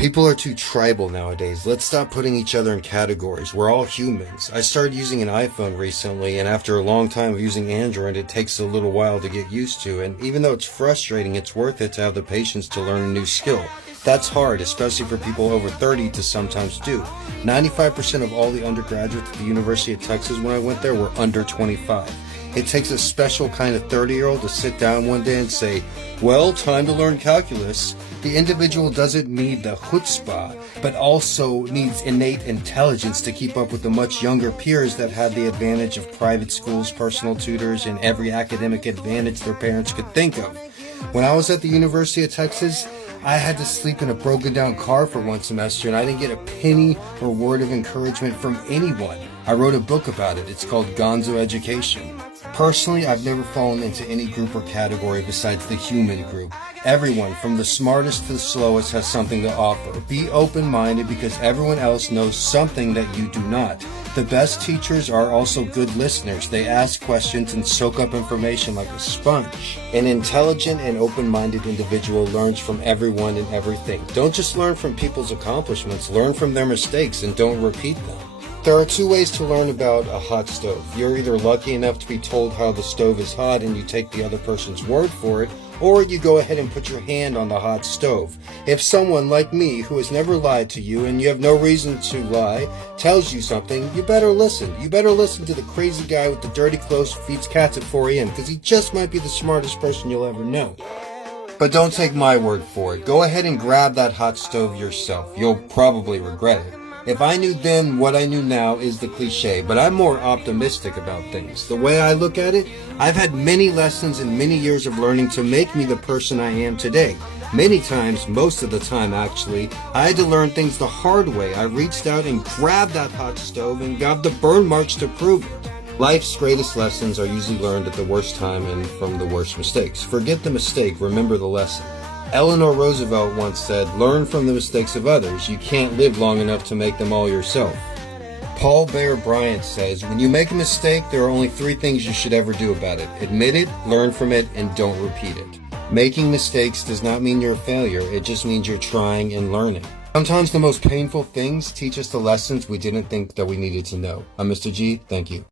People are too tribal nowadays. Let's stop putting each other in categories. We're all humans. I started using an iPhone recently, and after a long time of using Android, it takes a little while to get used to. And even though it's frustrating, it's worth it to have the patience to learn a new skill. That's hard, especially for people over 30 to sometimes do. 95% of all the undergraduates at the University of Texas when I went there were under 25. It takes a special kind of 30-year-old to sit down one day and say, well, time to learn calculus. The individual doesn't need the chutzpah, but also needs innate intelligence to keep up with the much younger peers that had the advantage of private schools, personal tutors, and every academic advantage their parents could think of. When I was at the University of Texas, I had to sleep in a broken down car for one semester, and I didn't get a penny or word of encouragement from anyone. I wrote a book about it. It's called Gonzo Education. Personally, I've never fallen into any group or category besides the human group. Everyone, from the smartest to the slowest, has something to offer. Be open-minded because everyone else knows something that you do not. The best teachers are also good listeners. They ask questions and soak up information like a sponge. An intelligent and open-minded individual learns from everyone and everything. Don't just learn from people's accomplishments, learn from their mistakes and don't repeat them. There are two ways to learn about a hot stove. You're either lucky enough to be told how the stove is hot and you take the other person's word for it, or you go ahead and put your hand on the hot stove. If someone like me, who has never lied to you and you have no reason to lie, tells you something, you better listen. You better listen to the crazy guy with the dirty clothes who feeds cats at 4 a.m. because he just might be the smartest person you'll ever know. But don't take my word for it. Go ahead and grab that hot stove yourself. You'll probably regret it. If I knew then what I knew now is the cliche, but I'm more optimistic about things. The way I look at it, I've had many lessons and many years of learning to make me the person I am today. Many times, most of the time actually, I had to learn things the hard way. I reached out and grabbed that hot stove and got the burn marks to prove it. Life's greatest lessons are usually learned at the worst time and from the worst mistakes. Forget the mistake, remember the lesson. Eleanor Roosevelt once said, learn from the mistakes of others. You can't live long enough to make them all yourself. Paul Bear Bryant says, when you make a mistake, there are only 3 things you should ever do about it. Admit it, learn from it, and don't repeat it. Making mistakes does not mean you're a failure. It just means you're trying and learning. Sometimes the most painful things teach us the lessons we didn't think that we needed to know. I'm Mr. G. Thank you.